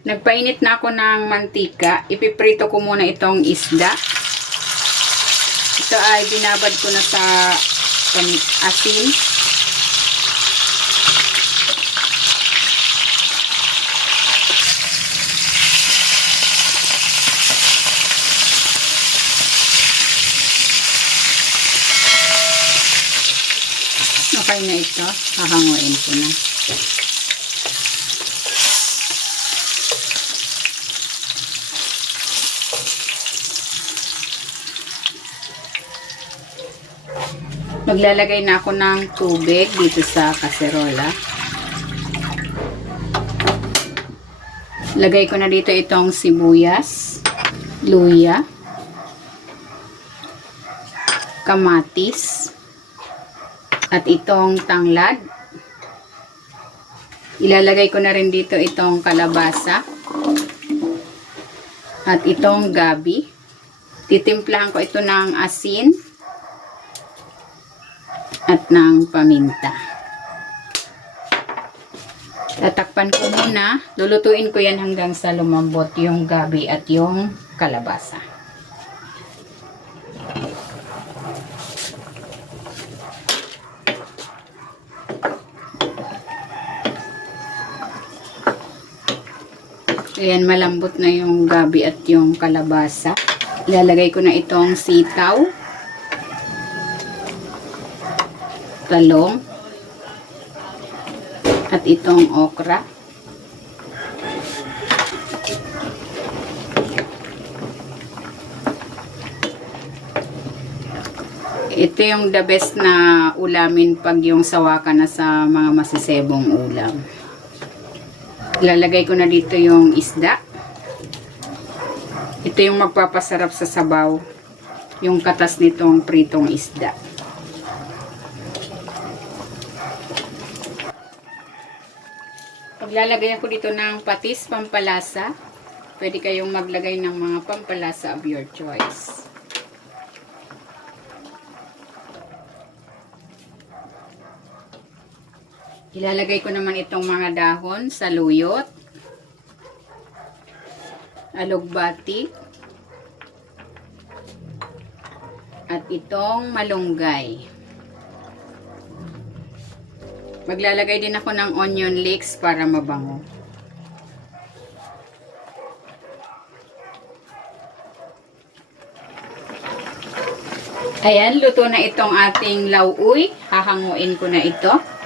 Nagpainit na ako ng mantika. Ipiprito ko muna itong isda. Ito ay binabad ko na sa asin. Okay na ito. Hahanguin ko na. Maglalagay na ako ng tubig dito sa kaserola. Lagay ko na dito itong sibuyas, luya, kamatis, at itong tanglad. Ilalagay ko na rin dito itong kalabasa at itong gabi. Titimplahan ko ito ng asin at ng paminta. Tatakpan ko muna. Lulutuin ko yan hanggang sa lumambot yung gabi at yung kalabasa. Ayan, malambot na yung gabi at yung kalabasa. Ilalagay ko na itong sitaw, talong, at itong okra. Ito yung the best na ulamin pag yung sawa ka na sa mga masisebong ulam. Ilalagay ko na dito yung isda. Ito yung magpapasarap sa sabaw. Yung katas nitong pritong isda. Paglalagay ako dito ng patis, pampalasa. Pwede kayong maglagay ng mga pampalasa of your choice. Ilalagay ko naman itong mga dahon, saluyot, alugbati, at itong malunggay. Maglalagay din ako ng onion leeks para mabango. Ayan, luto na itong ating lauoy. Hahanguin ko na ito.